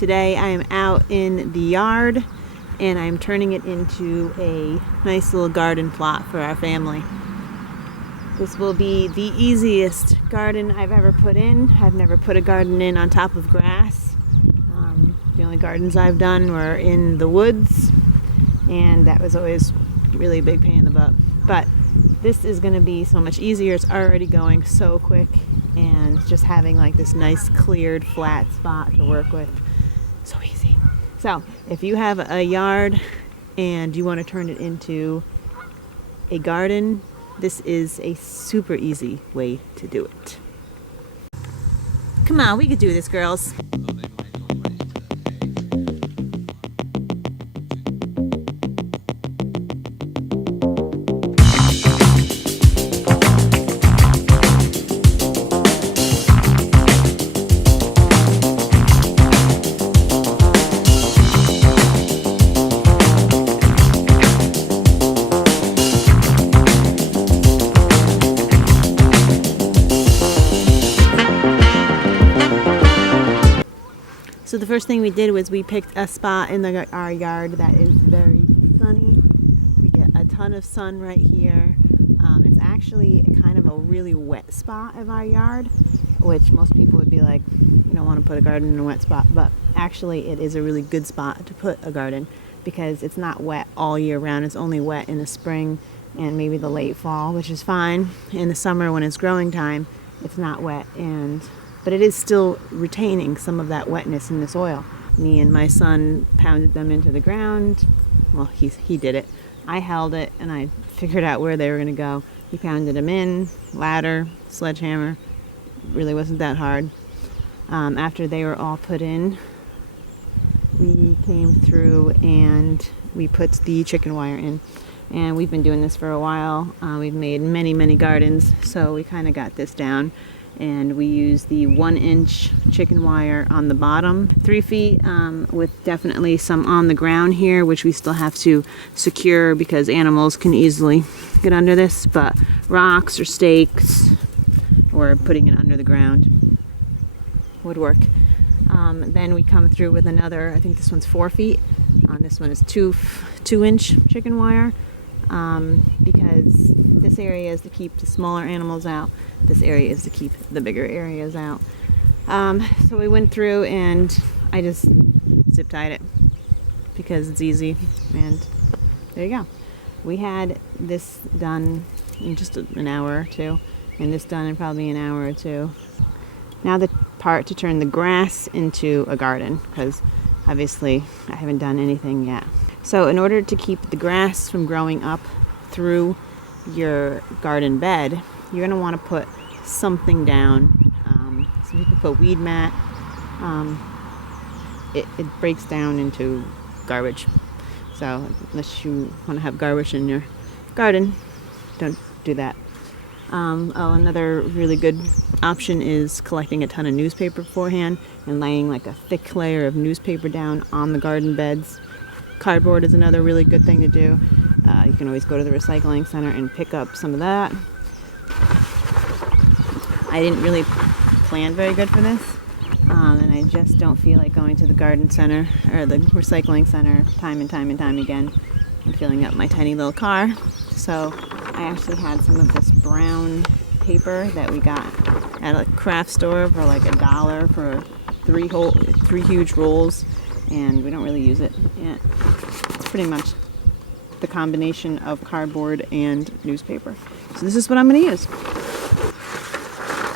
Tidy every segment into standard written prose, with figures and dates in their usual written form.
Today I am out in the yard and I'm turning it into a nice little garden plot for our family. This will be the easiest garden I've ever put in. I've never put a garden in on top of grass. The only gardens I've done were in the woods, and that was always really a big pain in the butt. But this is going to be so much easier. It's already going so quick, and just having like this nice cleared flat spot to work with, so easy. So if you have a yard and you want to turn it into a garden, this is a super easy way to do it. Come on, we could do this, girls. So the first thing we did was we picked a spot in our yard that is very sunny. We get a ton of sun right here. It's actually kind of a really wet spot of our yard, which most people would be like, you don't want to put a garden in a wet spot, but actually it is a really good spot to put a garden because it's not wet all year round. It's only wet in the spring and maybe the late fall, which is fine. In the summer when it's growing time, it's not wet, but it is still retaining some of that wetness in the soil. Me and my son pounded them into the ground. Well, he did it. I held it and I figured out where they were going to go. He pounded them in, ladder, sledgehammer. Really wasn't that hard. After they were all put in, we came through and we put the chicken wire in. And we've been doing this for a while. We've made many gardens, so we kind of got this down. And we use the 1-inch chicken wire on the bottom, 3 feet, with definitely some on the ground here, which we still have to secure because animals can easily get under this, but rocks or stakes or putting it under the ground would work. Then we come through with another, I think this one's 4 feet. This one is 2-inch chicken wire. Because this area is to keep the smaller animals out. This area is to keep the bigger areas out. So we went through and I just zip tied it because it's easy, and there you go. We had this done in just an hour or two, and this done in probably an hour or two. Now the part to turn the grass into a garden, because obviously I haven't done anything yet. So in order to keep the grass from growing up through your garden bed, you're going to want to put something down. Some people put weed mat. It breaks down into garbage. So unless you want to have garbage in your garden, don't do that. Another really good option is collecting a ton of newspaper beforehand and laying like a thick layer of newspaper down on the garden beds. Cardboard is another really good thing to do. You can always go to the recycling center and pick up some of that. I didn't really plan very good for this, and I just don't feel like going to the garden center or the recycling center time and time again and filling up my tiny little car. So I actually had some of this brown paper that we got at a craft store for like $1 for three huge rolls, and we don't really use it yet. It's pretty much the combination of cardboard and newspaper. So this is what I'm going to use.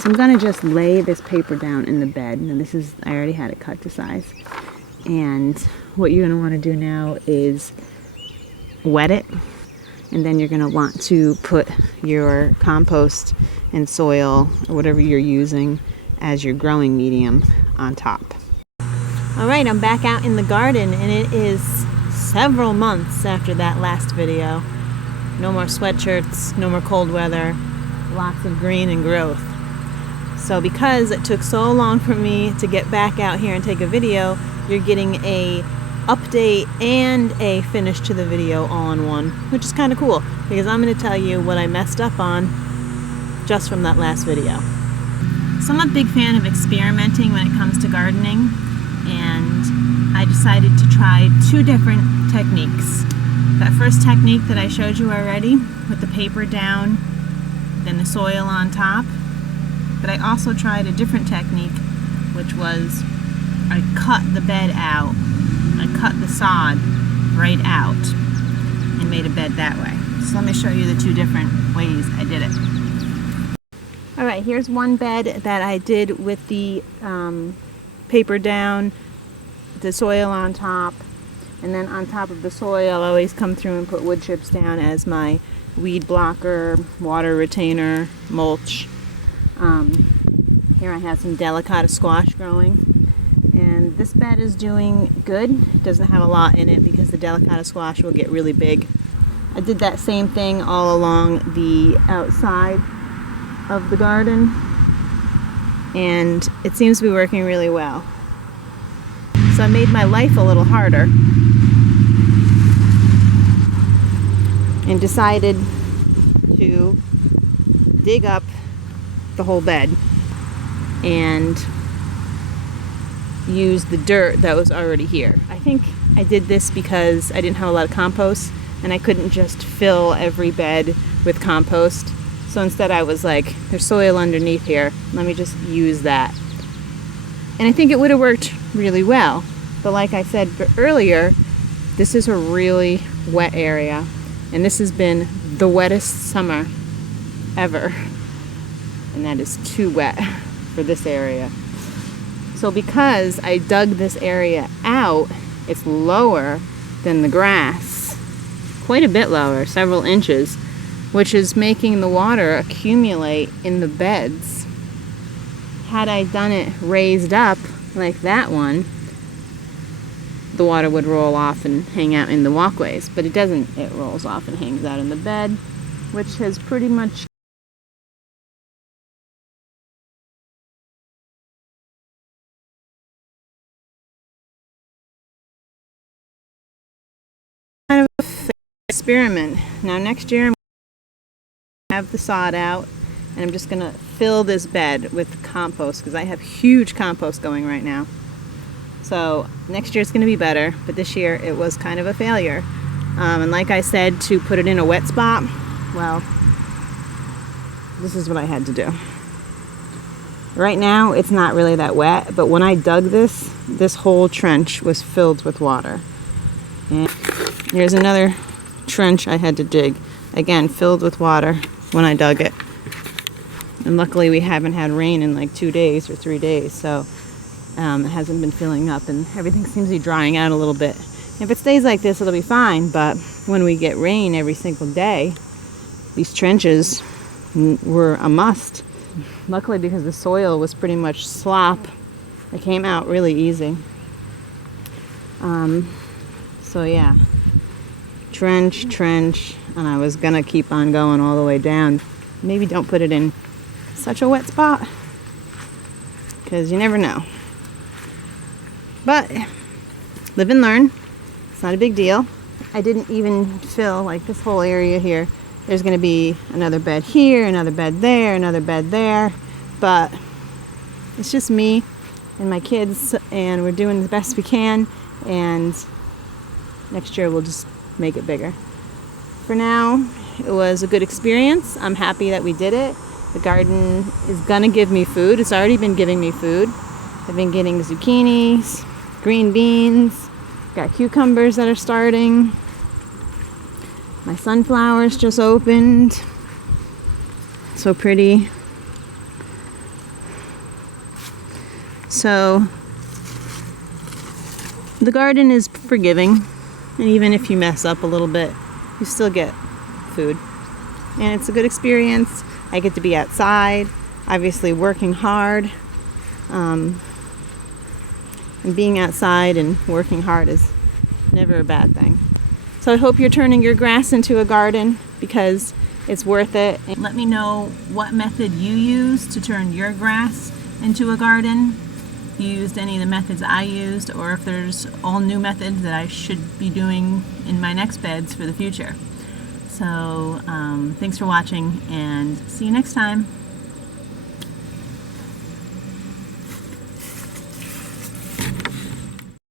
So I'm going to just lay this paper down in the bed. Now this is, I already had it cut to size. And what you're going to want to do now is wet it. And then you're going to want to put your compost and soil or whatever you're using as your growing medium on top. All right, I'm back out in the garden, and it is several months after that last video. No more sweatshirts, no more cold weather, lots of green and growth. So because it took so long for me to get back out here and take a video, you're getting a update and a finish to the video all in one, which is kind of cool because I'm going to tell you what I messed up on just from that last video. So I'm a big fan of experimenting when it comes to gardening, and decided to try two different techniques. That first technique that I showed you already, with the paper down, then the soil on top. But I also tried a different technique, which was I cut the bed out. I cut the sod right out and made a bed that way. So let me show you the two different ways I did it. Alright, here's one bed that I did with the paper down, the soil on top, and then on top of the soil I always come through and put wood chips down as my weed blocker, water retainer, mulch. Here I have some delicata squash growing, and this bed is doing good. It doesn't have a lot in it because the delicata squash will get really big. I did that same thing all along the outside of the garden, and it seems to be working really well. So I made my life a little harder and decided to dig up the whole bed and use the dirt that was already here. I think I did this because I didn't have a lot of compost and I couldn't just fill every bed with compost. So instead I was like, there's soil underneath here, let me just use that. And I think it would have worked really well. But like I said earlier, this is a really wet area, and this has been the wettest summer ever. And that is too wet for this area. So because I dug this area out, it's lower than the grass, quite a bit lower, several inches, which is making the water accumulate in the beds. Had I done it raised up like that one, the water would roll off and hang out in the walkways, but it doesn't. It rolls off and hangs out in the bed, which has pretty much kind of an experiment. Now next year I'm going to have the sod out, and I'm just going to fill this bed with compost because I have huge compost going right now. So next year it's going to be better, but this year it was kind of a failure. And like I said, to put it in a wet spot, well, this is what I had to do. Right now it's not really that wet, but when I dug this whole trench was filled with water. And here's another trench I had to dig, again filled with water when I dug it. And luckily we haven't had rain in like 2 days or 3 days, so it hasn't been filling up, and everything seems to be drying out a little bit. If it stays like this, it'll be fine, but when we get rain every single day, these trenches were a must. Luckily, because the soil was pretty much slop, it came out really easy. So yeah, trench, and I was gonna keep on going all the way down. Maybe don't put it in such a wet spot, because you never know. But live and learn. It's not a big deal. I didn't even fill like this whole area here. There's going to be another bed here, another bed there, another bed there. But it's just me and my kids, and we're doing the best we can. And next year we'll just make it bigger. For now, it was a good experience. I'm happy that we did it. The garden is going to give me food. It's already been giving me food. I've been getting zucchinis, green beans, got cucumbers that are starting. My sunflowers just opened. So pretty. So the garden is forgiving, and even if you mess up a little bit, you still get food. And it's a good experience. I get to be outside, obviously working hard. And being outside and working hard is never a bad thing. So I hope you're turning your grass into a garden, because it's worth it. And let me know what method you use to turn your grass into a garden. If you used any of the methods I used, or if there's all new methods that I should be doing in my next beds for the future. So thanks for watching, and see you next time.